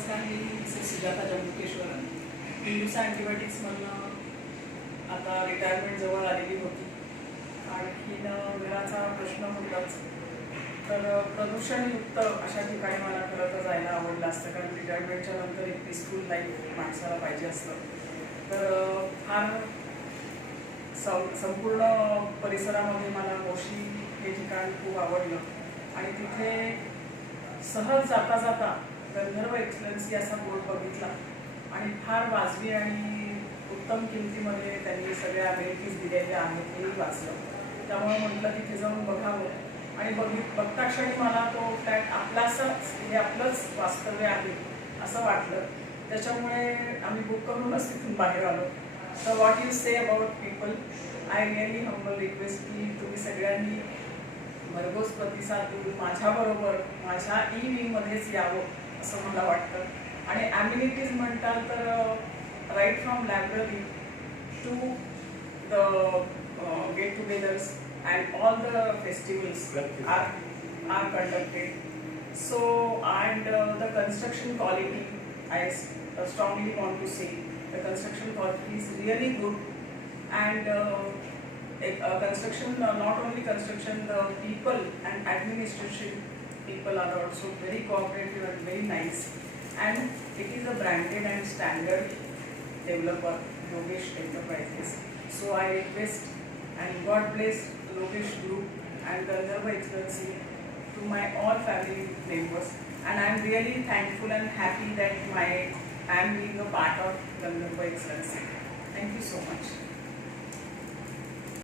नमस्कार. मी सुजाता जम्बुकेश्वरन. इंडूस अँटीबायोटिक्समधनं आता रिटायरमेंट जवळ आलेली होती. आणखीन घराचा प्रश्न होताच, तर प्रदूषणयुक्त अशा ठिकाणी मला खरं तर जायला आवडलं असतं, कारण रिटायरमेंटच्या नंतर एक पीसफुल लाईफ माणसाला पाहिजे असतं. तर फार संपूर्ण परिसरामध्ये मला मोशी हे ठिकाण खूप आवडलं आणि तिथे सहज जाता जाता गंधर्व एक्सलन्सी असा बोर्ड बघितला आणि फार वाजवी आणि उत्तम किमतीमध्ये त्यांनी सगळ्या अमेरिकीज दिलेल्या आहेत हेही वाचलं. त्यामुळे म्हटलं तिथे जाऊन बघावं आणि बघता क्षणी मला तो फ्लॅट आपलाच हे आपलंच वास्तव्य आहे असं वाटलं. त्याच्यामुळे आम्ही बुक करूनच तिथून बाहेर आलो. तर what you say about people, I really humble request की तुम्ही सगळ्यांनी भरघोस प्रतिसाद देऊन माझ्याबरोबर माझ्या ई विंगमध्येच यावं असं मला वाटतं. आणि ॲम्युनिटीज म्हणताल तर right from library to the get togethers and all the festivals are conducted. So and the construction quality, I strongly want to say the construction quality is really good, and construction, not only construction, the people and administration people are also very cooperative and very nice, and it is a branded and standard developer, Yogesh Enterprises. So I request and God bless Yogesh Group and Gandharva Excellency to my all family members, and I am really thankful and happy that I am being a part of Gandharva Excellency. Thank you so much.